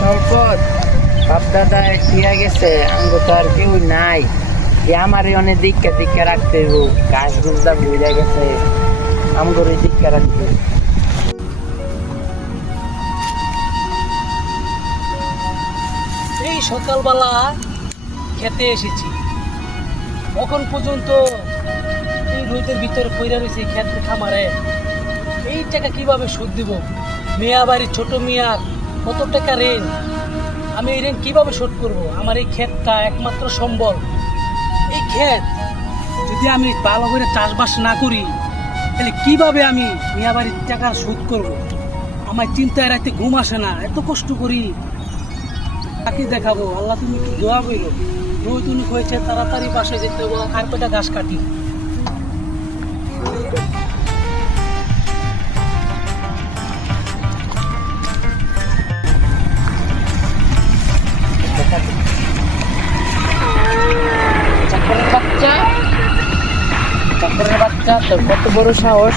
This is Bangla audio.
সম্পদ বাপ দাদা ঠিক গেছে, আমগো তো আর কেউ নাই। আমারে অনেক দীক্ষা দীক্ষা রাখতে হইব, গাছ গুজা বুঝা গেছে, আমগোর ওই দীক্ষা রাখতে। এই সকালবেলা খেতে এসেছি, এখন পর্যন্ত এই রোদের ভিতরে পইরা রয়েছে ক্ষেতের খামারে। এই টাকা কিভাবে শোধ দিব? মিয়া বাড়ির ছোট মিয়ার কত টাকা ঋণ, আমি এই ঋণ কিভাবে শোধ করব? আমার এই ক্ষেতটা একমাত্র সম্বল। এই ক্ষেত যদি আমি ভালো করে চাষবাস না করি, তাহলে কিভাবে আমি মিয়া বাড়ির টাকা শোধ করব? আমার চিন্তায় রাতে ঘুম আসে না, এত কষ্ট করি। তাকে দেখাবো, আল্লাহ তুমি একটু দোয়া করো। রোদ উনি হয়েছে, তাড়াতাড়ি বাসে যেতে হবে, আর কয়টা ঘাস কাটি। চাকরের বাচ্চা, চাকরের বাচ্চা, তোর কত বড় সাহস